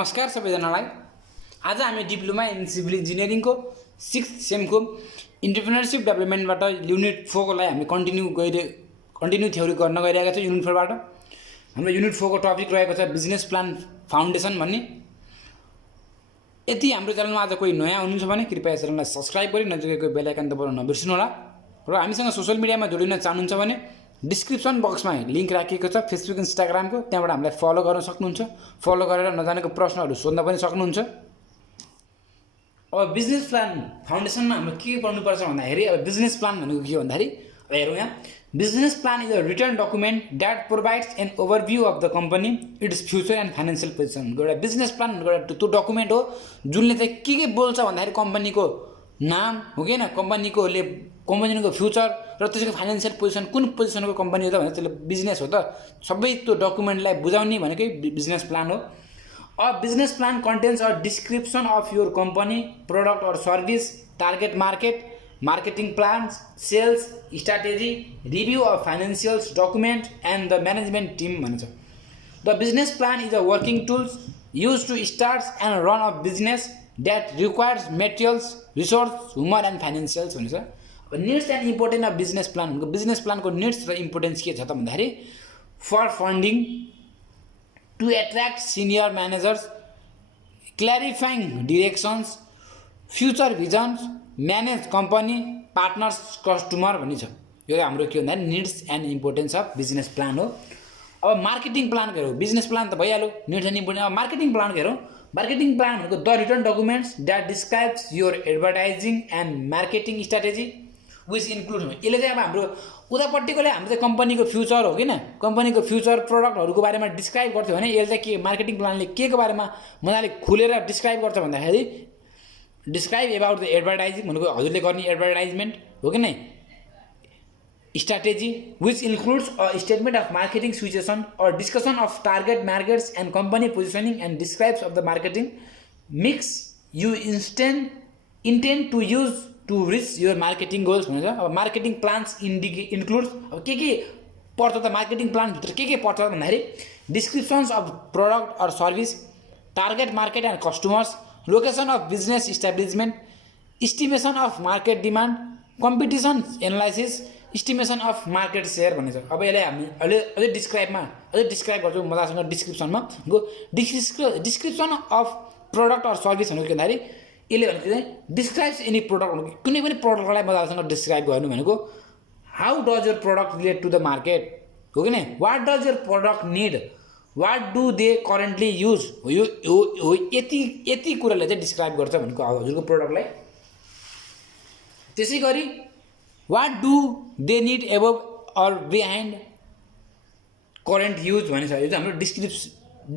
नमस्कार सबैजनालाई। आज हामी डिप्लोमा इन सिभिल इन्जिनियरिङको 6th सेमको इन्टरप्रेन्योरशिप डेभलपमेन्टबाट युनिट 4 को लागि हामी कन्टिन्यू थ्योरी गर्न गइरहेका छौँ। युनिट 4 बाट हाम्रो युनिट 4 को टपिक रहेको छ बिजनेस प्लान फाउन्डेसन भन्ने। यदि हाम्रो च्यानलमा आज कोही नयाँ हुनुहुन्छ भने कृपया च्यानललाई सब्स्क्राइब गरी नजिकैको बेल आइकन दबाउन नबिर्सनु होला। र हामीसँग सोशल मिडियामा जोडिन चाहनुहुन्छ भने डिस्क्रिप्सन बक्समा लिंक राखिएको छ फेसबुक इन्स्टाग्रामको, त्यहाँबाट हामीलाई फलो गर्न सक्नुहुन्छ। फलो गरेर नजानेको प्रश्नहरू सोध्न पनि सक्नुहुन्छ। अब बिजनेस प्लान फाउन्डेसनमा हाम्रो के पढ्नुपर्छ भन्दाखेरि अब बिजनेस प्लान भनेको के भन्दाखेरि अब हेरौँ यहाँ। Business plan is a written document that provides an overview of the company its future and financial position. एउटा बिजनेस प्लान एउटा त्यो डकुमेन्ट हो जुनले चाहिँ के बोल्छ भन्दाखेरि कम्पनीको नाम हो कि होइन, कम्पनीको फ्युचर र त्यसको फाइनेन्सियल पोजिसन, कुन पोजिसनको कम्पनी हो त भने त्यसले बिजनेस हो त, सबै त्यो डकुमेन्टलाई बुझाउने भनेकै बिजनेस प्लान हो। A business plan contains a description of your company, product or service, target market, marketing plans, sales strategy, review of financials document and the management team भन्छ। The business plan is a working tools use to start and run a business that requires materials, resource, human and financials भन्छ। अब needs and important of business plan भनेको business प्लानको needs र importance के छ त भन्दाखेरि for funding, to attract senior managers, clarifying directions, future visions, manage company, partners, customer भन्ने छ। यो हाम्रो के भन्दाखेरि needs and importance of business plan हो। अब मार्केटिङ प्लान हेरौँ। बिजनेस प्लान त भइहाल्यो, निड्स एन्ड इम्पोर्टेन्स। अब मार्केटिङ प्लान हेरौँ। मार्केटिङ प्लान भनेको the written documents that describes your advertising and marketing strategy which include. यसले चाहिँ अब हाम्रो उतापट्टिकोले हाम्रो चाहिँ कम्पनीको फ्युचर हो किन, कम्पनीको फ्युचर प्रोडक्टहरूको बारेमा डिस्क्राइब गर्थ्यो भने यसले चाहिँ के मार्केटिङ प्लानले के को बारेमा मजाले खुलेर डिस्क्राइब गर्छ भन्दाखेरि डिस्क्राइब एबाउट द एडभर्टाइजिङ भनेको हजुरले गर्ने एडभर्टाइजमेन्ट हो कि नै, strategy which includes a statement of marketing situation or discussion of target markets and company positioning and describes of the marketing mix you intend to use to reach your marketing goals भन्छ। अब marketing plans includes अब के पर्छ त marketing प्लानभित्र के पर्छ भन्दाखेरि descriptions of product or service, target market and customers, location of business establishment, estimation of market demand, competition analysis, estimation of market share भन्ने छ। अब यसलाई हामी अझै डिस्क्राइब गर्छौँ मजासँग डिस्क्रिप्सनमा। Description of product or service भनेको के भन्दाखेरि यसले भनेको चाहिँ डिस्क्राइब्स एनी प्रडक्ट भनेको कुनै पनि प्रडक्टलाई मजासँग डिस्क्राइब गर्नु भनेको how does your product relate to the market हो कि नै, what does your product need, what do they currently use हो यति कुराले चाहिँ डिस्क्राइब गर्छ भनेको हजुरको प्रडक्टलाई। त्यसै गरी what do they need above or behind current use भनेको छ। यो चाहिँ हाम्रो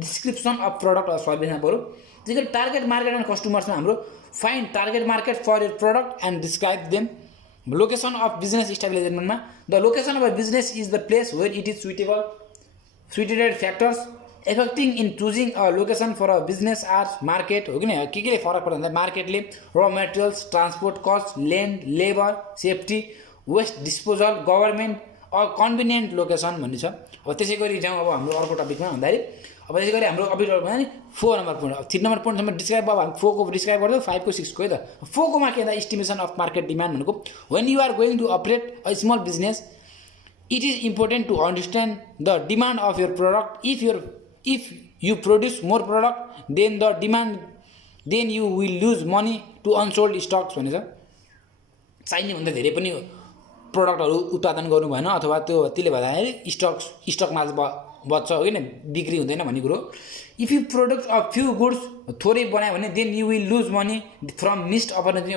डिस्क्रिप्सन अफ प्रडक्ट अर सर्भिसमा पऱ्यो। त्यसै गरी टार्गेट मार्केट एन्ड कस्टमर्समा हाम्रो find target market for your product and describe them. Location of business इस्टाब्लिसमेन्टमा the location of a business is the place where it is suited factors affecting in choosing a location for a business are market हो कि नै। के फरक पर्छ भन्दा मार्केटले र materials, transport cost, land, labour, safety, waste disposal, government a convenient location भन्ने छ। अब त्यसै गरी जाउँ अब हाम्रो अर्को टपिकमा भन्दाखेरि अब त्यसै गरी हाम्रो अभिट भने 4 नम्बर पोइन्ट, 3 नम्बर पोइन्टसम्म डिस्क्राइब अब हामी 4 को डिस्क्राइब गर्छौँ, 5 को 6 को है त। 4 कोमा के भन्दा इस्टिमेसन अफ मार्केट डिमान्ड भनेको when you are going to operate a small business it is important to understand the demand of your product. If you produce more product then you will lose money to unsold stocks भनेछ। चाहिने भन्दा धेरै पनि प्रडक्टहरू उत्पादन गर्नु भएन अथवा त्यसले भन्दाखेरि स्टकमा बच्छ हो किन, बिक्री हुँदैन भन्ने कुरो। If you product a few goods थोरै बनायो भने then you will lose money from missed opportunity.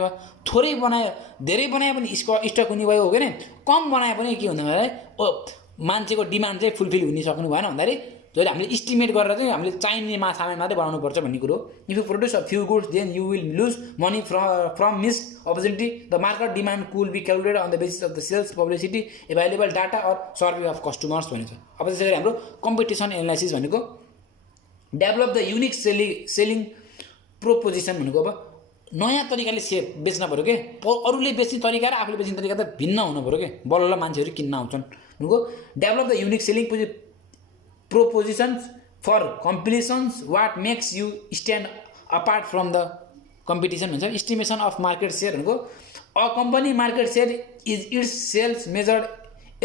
थोरै बनायो धेरै बनायो भने स्टक हुने भयो हो कि कम बनायो भने के हुन्छ भन्दाखेरि मान्छेको डिमान्ड चाहिँ फुलफिल हुन सक्नु भएन भन्दाखेरि जहिले हामीले इस्टिमेट गरेर चाहिँ हामीले चाहिने सामान मात्रै बनाउनु पर्छ भन्ने कुरो। If you produce a few goods then you will lose money from missed opportunity. The market demand could be calculated on the basis of the sales publicity available data or survey of customers भनेको छ। अब त्यसै गरी हाम्रो competition analysis भनेको develop the unique selling proposition भनेको अब नयाँ तरिकाले बेच्न पऱ्यो के, अरूले बेच्ने तरिका र आफूले बेच्ने तरिका त भिन्न हुनु पऱ्यो के, बल्ल मान्छेहरू किन्न आउँछन् भनेको develop the unique selling propositions for competitions what makes you stand apart from the competition हुन्छ इस्टिमेसन अफ मार्केट सेयर भनेको a company market share is its sales measured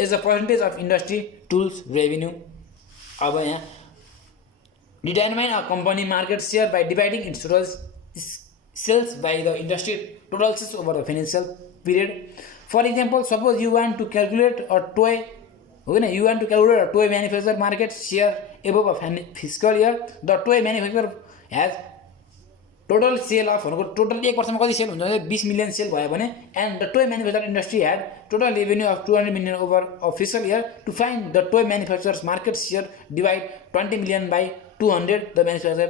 as a percentage of industry tools revenue. अब यहाँ determine a company market share by dividing its total sales by the industry total sales over the financial period. For example suppose you want to calculate a toy हो किन you want to calculate a toy manufacture market share above a fiscal year the toy manufacture has total sale of भनेको total एक वर्षमा कति sale हुन्छ भने 20 million sale भयो भने and the toy manufacture industry had total revenue of 200 million over a fiscal year to find the toy manufacturers market share divide 20 million by 200 the manufacture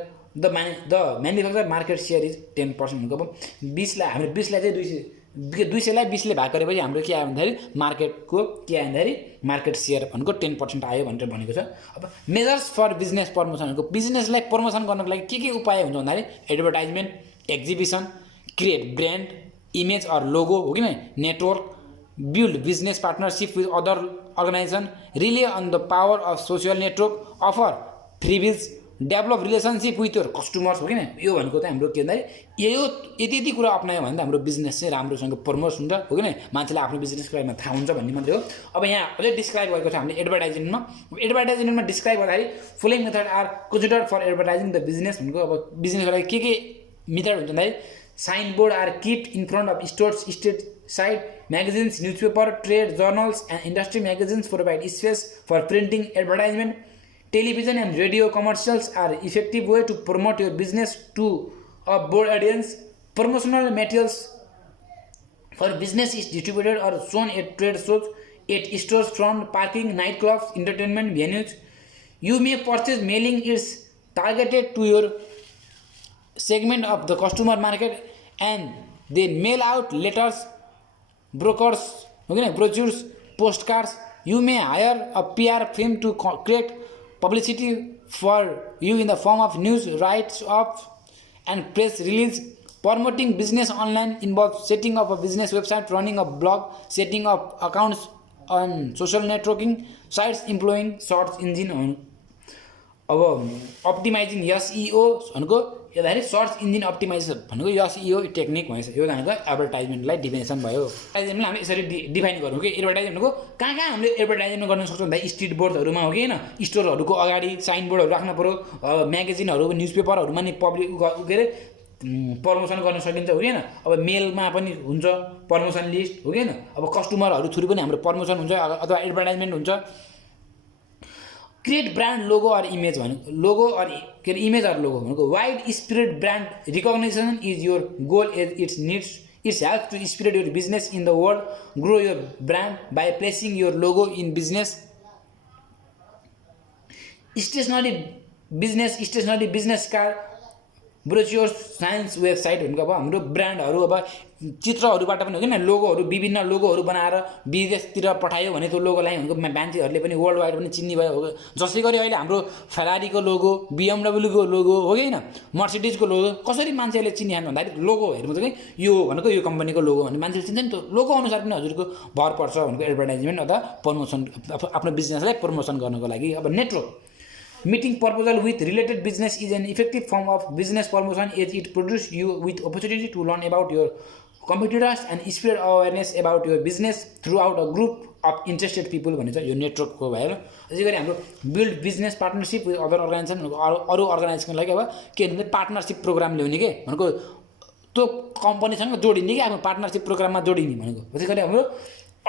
market share is 10% भनेको अब 20लाई हामीले 20लाई चाहिँ 200लाई 20ले भाग गरेपछि हाम्रो के आयो भन्दाखेरि मार्केटको के आयो भन्दाखेरि मार्केट सेयर भनेको 10% आयो भनेर भनेको छ। अब मेजर्स फर बिजनेस प्रमोसन भनेको बिजनेसलाई प्रमोसन गर्नको लागि के उपाय हुन्छ भन्दाखेरि advertisement exhibition create brand image or logo हो कि network build business partnership with other organisation rely on the power of social network offer freebies develop relationship with your customers हो कि यो भनेको चाहिँ हाम्रो के भन्दाखेरि यति कुरा अप्नायो भने त हाम्रो बिजनेस चाहिँ राम्रोसँग प्रमोट हुन्छ हो कि मान्छेलाई आफ्नो बिजनेसको बारेमा थाहा हुन्छ भन्ने मात्रै हो। अब यहाँ अझै डिस्क्राइब गरेको छ हामीले एडभर्टाइजमेन्टमा डिस्क्राइब गर्दाखेरि following method are considered for advertising the business भनेको अब बिजनेसको लागि के मेथड हुन्छ भन्दाखेरि sign board are keep in front of stores street side magazines newspaper trade journals and industry magazines provide space for printing advertisement Television and radio commercials are effective way to promote your business to a broad audience. Promotional materials for business is distributed or shown at trade shows, at stores, front, parking, nightclubs, entertainment venues. You may purchase mailing is targeted to your segment of the customer market and they mail out letters, brochures, postcards. You may hire a PR firm to create publicity for you in the form of news, write-ups and press release. Promoting business online involves setting up a business website, running a blog, setting up accounts on social networking sites, employing search engine. अब अप्टिमाइजिङ SEO भनेको यदाखेरि search engine optimisation भनेको SEO technique भन्छ। यो भनेको एडभर्टाइजमेन्टलाई definition भयो। एडभर्टाइजमेन्टलाई हामीले यसरी define गरौँ कि एडभर्टाइजमेन्ट भनेको कहाँ हामीले एडभर्टाइजमेन्ट गर्न सक्छौँ भन्दा स्ट्रिट बोर्डहरूमा हो कि होइन स्टोरहरूको अगाडि साइन बोर्डहरू राख्नु पऱ्यो म्यागजिनहरू न्युजपेपरहरूमा नि पब्लिक के अरे प्रमोसन गर्न सकिन्छ हो कि होइन। अब मेलमा पनि हुन्छ प्रमोसन लिस्ट हो कि होइन। अब कस्टमरहरू थ्रु पनि हाम्रो प्रमोसन हुन्छ अथवा एडभर्टाइजमेन्ट हुन्छ। Create brand logo or image भनेको लोगो अर के अरे इमेज अर लोगो भनेको wide spread brand recognition is your goal as its needs its help to spread your business in the world grow your brand by placing your logo in business stationery business card brochures signs website भनेको अब हाम्रो ब्रान्डहरू अब चित्रहरूबाट पनि हो किन लोगोहरू विभिन्न लोगोहरू बनाएर विदेशतिर पठायो भने त्यो लोगोलाई भनेको मान्छेहरूले पनि वर्ल्ड वाइड पनि चिन्ने भयो हो। जसै गरी अहिले हाम्रो फेरारीको लोगो बिएमडब्ल्यूको लोगो हो कि होइन मर्सिडिजको लोगो कसरी मान्छेहरूले चिनिहाल्नु भन्दाखेरि लोगो हेर्नु चाहिँ यो भनेको यो कम्पनीको लोगो भने मान्छेले चिन्छ नि त्यो लोगो अनुसार पनि हजुरको भर पर्छ भनेको एडभर्टाइजमेन्ट अथवा प्रमोसन आफ्नो बिजनेसलाई प्रमोसन गर्नको लागि। अब network meeting proposal with related business is an effective form of business promotion as it produces you with opportunity to learn about your competitors and spread awareness about your business throughout a group of interested people भनिन्छ यो नेटवर्कको भएर। त्यसै गरी हाम्रो build business partnership with other organisation अरू अर्गनाइजेसनको लागि अब के भन्छ पार्टनरसिप प्रोग्राम ल्याउने के भनेको त्यो कम्पनीसँग जोडिने कि आफ्नो पार्टनरसिप प्रोग्राममा जोडिने भनेको। त्यसै गरी हाम्रो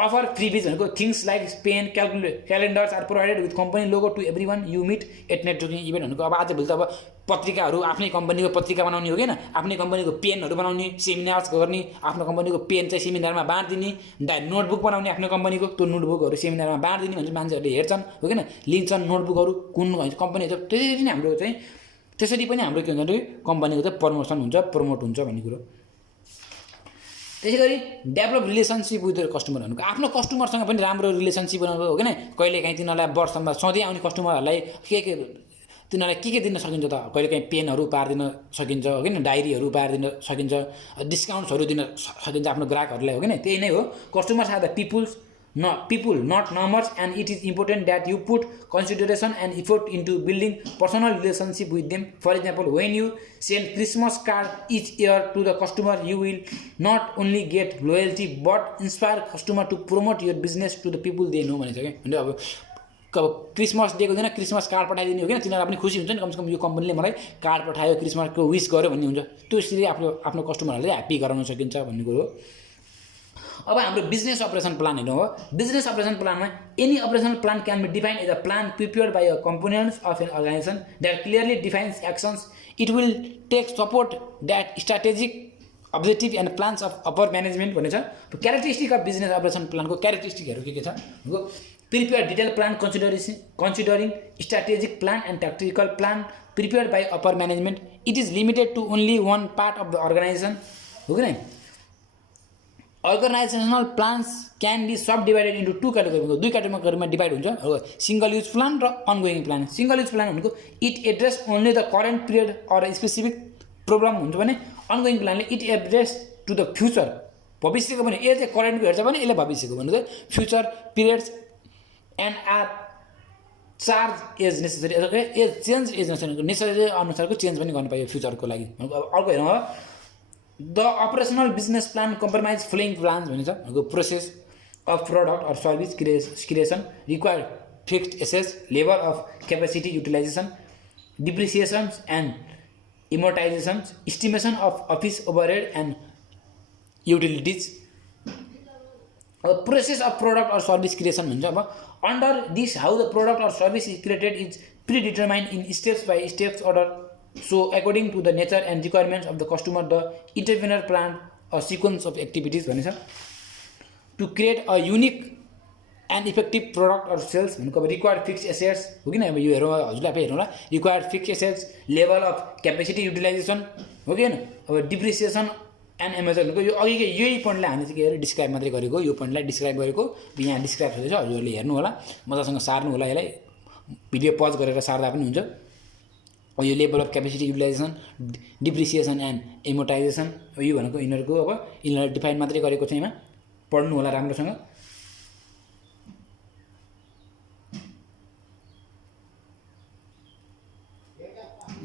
अफर फ्रिबिज भनेको things like pen calendars are provided with company logo to every one you meet at networking event भनेको अब आजभोलि त अब पत्रिकाहरू आफ्नै कम्पनीको पत्रिका बनाउने हो किन आफ्नै कम्पनीको पेनहरू बनाउने सेमिनार्स गर्ने आफ्नो कम्पनीको पेन चाहिँ सेमिनारमा बाँडिदिने नोटबुक बनाउने आफ्नो कम्पनीको त्यो नोटबुकहरू सेमिनारमा बाँडिदिने भनेर मान्छेहरूले हेर्छन् हो किन लिन्छन् नोटबुकहरू कुन कम्पनी छ त्यसरी नै हाम्रो चाहिँ त्यसरी पनि हाम्रो के हुन्छ भने कम्पनीको चाहिँ प्रमोसन हुन्छ प्रमोट हुन्छ भन्ने कुरो। त्यसै गरी डेभलप रिलेसनसिप विथ कस्टमर भनेको आफ्नो कस्टमरसँग पनि राम्रो रिलेसनसिप बनाउनु हो किन कहिलेकाहीँ तिनीहरूलाई वर्षमा सधैँ आउने कस्टमरहरूलाई के तिनीहरूलाई के दिन सकिन्छ त कहिलेकाहीँ पेनहरू उपहार दिन सकिन्छ हो किन डायरीहरू उपहार दिन सकिन्छ डिस्काउन्ट्सहरू दिन सकिन्छ आफ्नो ग्राहकहरूलाई हो किन त्यही नै हो customers are the peoples people, not numbers, and it is important that you put consideration and effort into building personal relationship with them. For example, when you send Christmas card each year to the customer, you will not only get loyalty but inspire customer to promote your business to the people they know भनेछ के अब Christmas डेको दिन Christmas card पठाइदिने हो किन तिनीहरु पनि खुसी हुन्छ नि कमसेकम यो कम्पनीले मलाई कार्ड पठायो क्रिसमसको विश गर्यो भन्ने हुन्छ त्यो यसरी आफ्नो कस्टमरहरुले ह्यापी गराउन सकिन्छ भन्ने कुरा हो अब हाम्रो बिजनेस अपरेसन प्लान हेर्नु हो बिजनेस अपरेसन प्लानमा any operational plan can be defined as a plan prepared by a components of an organisation that clearly defines actions it will take support that strategic objective and plans of upper management भनेछ characteristic of business operation प्लानको क्यारेक्टरिस्टिकहरु के छ prepare detailed plan considering strategic plan and tactical plan prepared by upper management. It is limited to only one part of the organization. Okay? Organizational plans can be subdivided into two categories. Two categories divide हुन्छ single use plan र ongoing plan. Single use plan भनेको it address only the current period or a specific problem हुन्छ भने ongoing plan ले it address to the future. भविष्यको भने यो चाहिँ current को हेर्छ भने यसले भविष्यको भन्नु चाहिँ future periods and are charge is necessary. As change is necessary अनुसारको चेन्ज पनि गर्न पाइयो फ्युचरको लागि. अर्को हेरौँ the operational business plan compromise following plans भनेछ process of product or service creation require fixed assets, level of capacity utilization, depreciations and amortizations, estimation of office overhead and utilities. Process of product or service creation भन्छ अब under this how the product or service is created is predetermined in steps by steps order. So according to the nature and requirements of the customer, the entrepreneur planned a sequence of activities भनेछ to create a unique and effective product or sales भनेको required fixed assets हो किन अब यो हेरौँ हजुरले आफै हेर्नु होला required fixed assets, level of capacity utilization हो कि हैन अब depreciation and amortization भनेको यो अघिकै यही पोइन्टलाई हामीले चाहिँ के गरे डिस्क्राइब मात्रै गरेको यो पोइन्टलाई डिस्क्राइब गरेको यहाँ डिस्क्राइब हुँदैछ हजुरले हेर्नु होला मजासँग सार्नु होला यसलाई भिडियो पज गरेर सार्दा पनि हुन्छ यो level of capacity utilisation depreciation and amortisation यो भनेको यिनीहरुको अब यिनीहरुलाई डिफाइन मात्रै गरेको छ यहाँ पढ्नु होला राम्रोसँग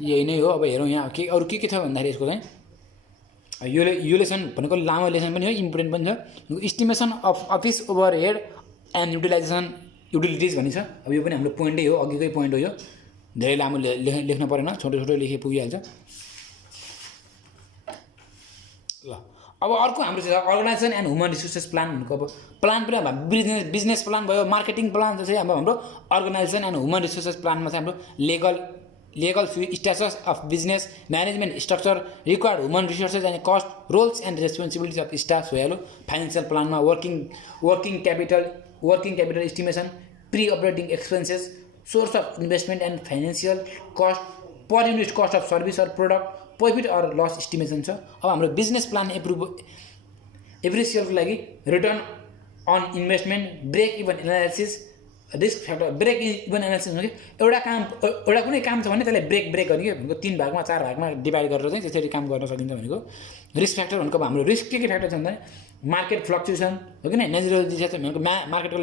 यही नै हो अब हेरौँ यहाँ के अरु के छ भन्दाखेरि यसको चाहिँ यो लेसन भनेको लामो लेसन पनि हो इम्पोर्टेन्ट पनि छ estimation of office overhead and utilisation utilities भनिन्छ अब यो पनि हाम्रो पोइन्टै हो अघिकै पोइन्ट हो यो धेरै लामो लेख्न परेन छोटो छोटो लेखे पुगिहाल्छ ल अब अर्को हाम्रो चाहिँ organisation and human resources plan भनेको अब प्लान पनि अब बिजनेस प्लान भयो मार्केटिङ प्लान चाहिँ अब हाम्रो अर्गनाइजेसन एन्ड ह्युमन रिसोर्सेस प्लानमा चाहिँ हाम्रो legal status of business management structure required human resources and cost roles and responsibilities of staff भइहाल्यो फाइनान्शियल प्लानमा working capital estimation pre operating expenses source of investment and financial cost per unit cost of service or product profit or loss estimation छ अब हाम्रो business plan every सेलको लागि return on investment break even analysis risk factor break even analysis हो कि एउटा कुनै काम छ भने त्यसलाई ब्रेक गर्ने के भनेको 3 भागमा 4 भागमा डिभाइड गरेर चाहिँ त्यसरी काम गर्न सकिन्छ भनेको रिस्क फ्याक्टर भनेको हाम्रो रिस्क के फ्याक्टर छ भन्दा मार्केट फ्लक्चुएसन हो किन नेचुरल डिजास्टर भनेको मार्केटको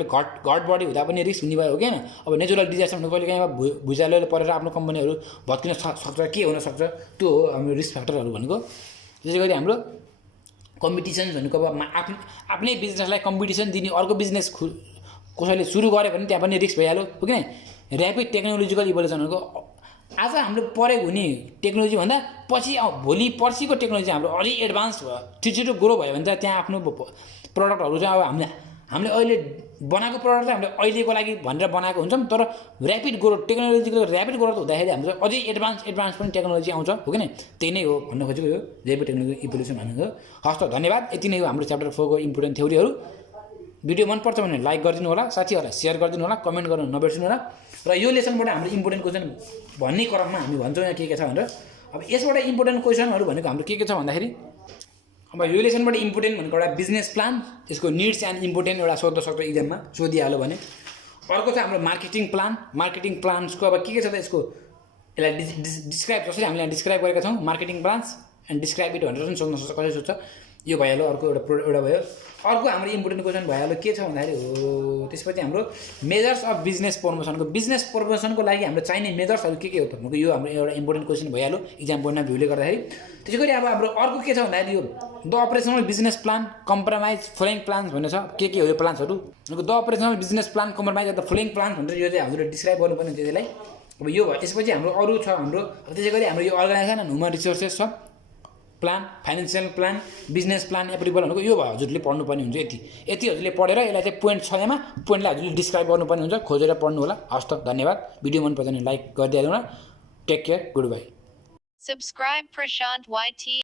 घट बढी हुँदा पनि रिस्क हुने भयो हो किन अब नेचुरल डिजास्टर भनेको कहिले काहीँ भुइँचालोले परेर आफ्नो कम्पनीहरू भत्किन सक्छ के हुन सक्छ त्यो हो हाम्रो रिस्क फ्याक्टरहरू भनेको त्यसै गरी हाम्रो कम्पिटिसन भनेको अब आफ्नै बिजनेसलाई कम्पिटिसन दिने अर्को बिजनेस कसैले सुरु गरे भने त्यहाँ पनि रिस्क भइहाल्यो हो किन र्यापिड टेक्नोलोजिकल इभोल्युसन भनेको आज हाम्रो प्रयोग हुने टेक्नोलोजी भन्दा पछि भोलि पर्सिको टेक्नोलोजी हाम्रो अलि एडभान्स भयो छिटो ग्रो भयो भने चाहिँ त्यहाँ आफ्नो प्रडक्टहरू चाहिँ अब हामीले अहिले बनाएको प्रडक्ट चाहिँ हामीले अहिलेको लागि भनेर बनाएको हुन्छौँ तर र्यापिड ग्रोथ टेक्नोलोजीको र्यापिड ग्रोथ हुँदाखेरि हाम्रो अझै एडभान्स पनि टेक्नोलोजी आउँछ हो किन त्यही नै हो भन्न खोजेको यो र्यापिड टेक्नोलोजी इभोल्युसन भनेको हस् त धन्यवाद यति नै हो हाम्रो च्याप्टर 4 को इम्पोर्टेन्ट थ्योरीहरू भिडियो मन पर्छ भने लाइक गरिदिनु होला साथीहरूलाई सेयर गरिदिनु होला कमेन्ट गर्न नबिर्सनु होला र यो लेसनबाट हाम्रो इम्पोर्टेन्ट क्वेसन भन्ने क्रममा हामी भन्छौँ यहाँ के छ भनेर अब यसबाट इम्पोर्टेन्ट क्वेसनहरू भनेको हाम्रो के छ भन्दाखेरि अब यो लेसनबाट इम्पोर्टेन्ट भनेको एउटा बिजनेस प्लान त्यसको निड्स एन्ड इम्पोर्टेन्ट एउटा सोध्न सक्छ इक्जाममा सोधिहाल्यो भने अर्को चाहिँ हाम्रो मार्केटिङ प्लान्सको अब के छ त यसको यसलाई डिस्क्राइब जसरी हामीले डिस्क्राइब गरेका छौँ marketing plans and describe it भनेर पनि सोध्न सक्छ कसरी सोध्छ यो भइहाल्यो अर्को एउटा भयो अर्को हाम्रो इम्पोर्टेन्ट क्वेसन भइहाल्यो के छ भन्दाखेरि हो त्यसपछि हाम्रो मेजर्स अफ बिजनेस प्रमोसनको लागि हाम्रो चाहिने मेजर्सहरू के हो त भनेको यो हाम्रो एउटा इम्पोर्टेन्ट क्वेसन भइहाल्यो इक्जाम पोइन्ट अफ भ्यूले गर्दाखेरि। त्यसै गरी अब हाम्रो अर्को के छ भन्दाखेरि यो the operational business plan compromise following plans भन्ने छ के हो यो प्लान्सहरू भनेको the operational business plan compromise the following plans भनेर यो चाहिँ हजुरले डिस्क्राइब गर्नुपर्ने हुन्छ त्यसलाई। अब यो भयो त्यसपछि हाम्रो अरू छ हाम्रो त्यसै गरी हाम्रो यो अर्गनाइजेसन एन्ड ह्युमन रिसोर्सेस छ plan financial plan business plan approval भनेको यो भयो हजुरले पढ्नुपर्ने हुन्छ यति हजुरले पढेर यसलाई चाहिँ पोइन्ट 6मा पोइन्टलाई हजुरले डिस्क्राइब गर्नुपर्ने हुन्छ खोजेर पढ्नु होला। हस् त धन्यवाद भिडियो मन पर्छ भने लाइक गरिदिनु न take care good bye. Subscribe Prashant YT